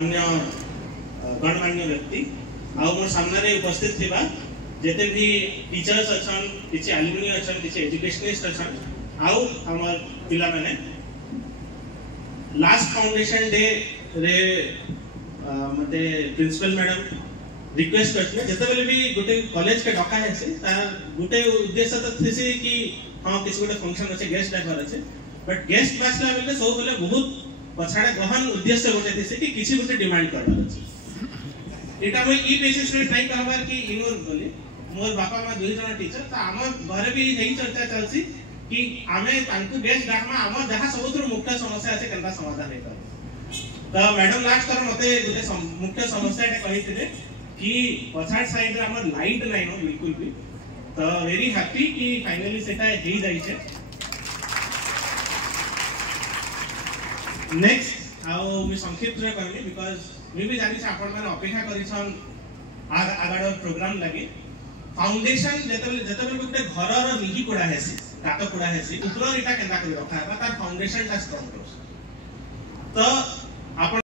गणमान्य व्यक्ति आउ मोर सामने उपस्थित थिबा जेते भी टीचर्स अछन किछि एलुमनी अछन किछि एजुकेशनिस्ट अछन आउ हमर पिला माने लास्ट फाउंडेशन डे रे मते प्रिंसिपल मैडम रिक्वेस्ट करथिले जेते बेले भी गोटे कॉलेज के डका हेसी तार गोटे उद्देश्य त थिसी कि हां किछि गोटे फंक्शन अछि गेस्ट डाकर अछि बट गेस्ट बासला बेले सब बेले बहुत पछाडे गहन उद्देश्य गोटे थिसी कि किछि गोटे डिमांड करबार अछि एटा मैं ई बेसिस रे ट्राई करबार कि इनोर बोली मोर बापा मा दुई जन टीचर त हमर घरे भी यही चर्चा चलसी कि आमे तांकु गेस्ट डाकमा हमर जहां सबुत्र मुख्य समस्या अछि केनता समाधान हे कर त मैडम लास्ट कर मते गोटे मुख्य समस्या एटा कहिथिले कि पछाड साइड रे हमर लाइट नै न बिल्कुल भी त वेरी हैप्पी कि फाइनली सेटा हे जाई छै नेक्स्ट आओ मी संक्षिप्त रे कहली बिकॉज़ मी भी जानि छ आपण माने अपेक्षा करिछन आगाडो प्रोग्राम लागि फाउंडेशन जेतबे गोटे घर रो निही कोडा हेसी काट कोडा हेसी ऊपर इटा केनता कर रखा है तार फाउंडेशन ता स्ट्रांग तो